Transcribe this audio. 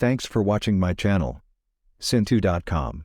Thanks for watching my channel. Sintu.com